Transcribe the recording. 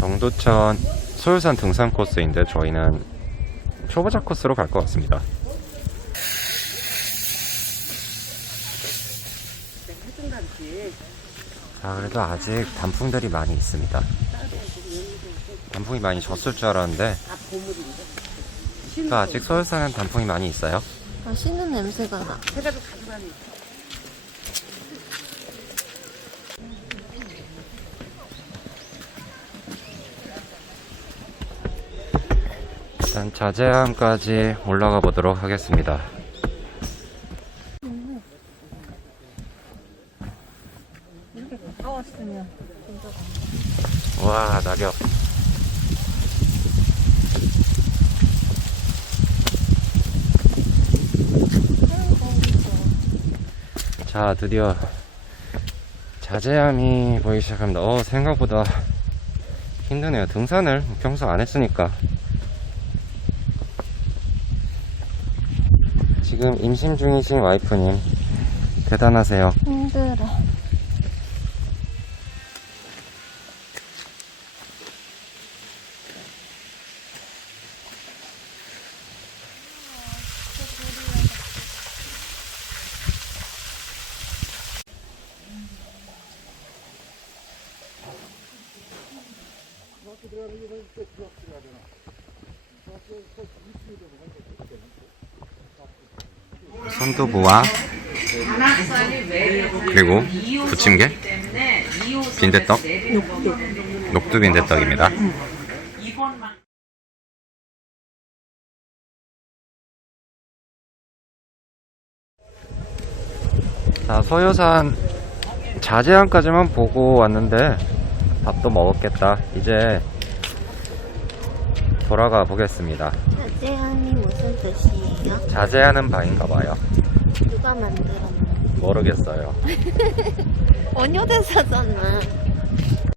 경도천 소유산 등산 코스인데 저희는 초보자 코스로 갈 것 같습니다. 아, 그래도 아직 단풍들이 많이 있습니다. 단풍이 많이 졌을 줄 알았는데 또 아직 소유산은 단풍이 많이 있어요. 맛있는 냄새가 나. 일단 자제함까지 올라가 보도록 하겠습니다. 와 낙엽. 자 드디어 자제함이 보이기 시작합니다. 어 생각보다 힘드네요. 등산을 평소 안 했으니까 지금 임신 중이신 와이프님 대단하세요 힘들어. 손두부와 그리고 부침개? 빈대떡? 녹두 빈대떡입니다. 자 소요산 자제안까지만 보고 왔는데 밥도 먹었겠다. 이제 돌아가 보겠습니다 자제함이 무슨 뜻이에요? 자제하는 바인가 봐요 누가 만들었나? 모르겠어요 원효대사잖아.